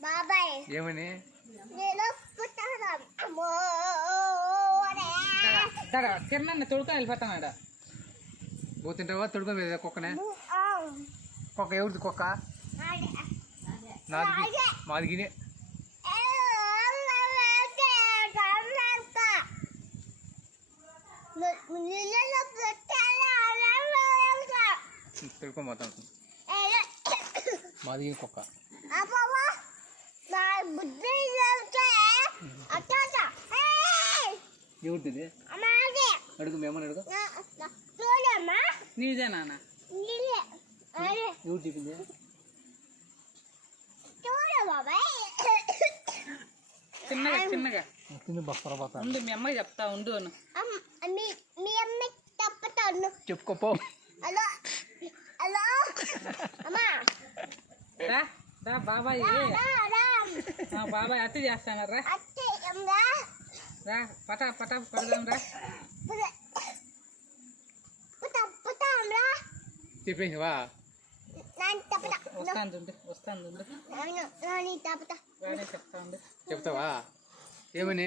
బాబాయ్ ఏమని తిన్న తొడుకొని వెళ్ళిపోతానాడ పోతుంటావా తొడుకొని కుక్కనే కుక్క ఎవరిది కుక్క నాది మాది గినే తొడుకోపోతాం మాది గిని కుక్క ఎవరిది అడుగు మేమని అడుగు నీదే నాన్న ఎవరు చెప్పింది చిన్నగా చిన్నగా తిని బస్తా ఉండు మీ అమ్మాయి చెప్తా ఉండు అను మీ అమ్మ తప్పుతాను చెప్పుకోపో హలో హలో అమ్మా రా రా బాబాయ్ బాబాయ్ అత్త చేస్తాను రా రా పటా పటా పడదాం రా చెప్పేసివా వస్తాను చూడు వస్తాను చూడు రానే చెప్తా ఉండు చెప్తావా ఏమని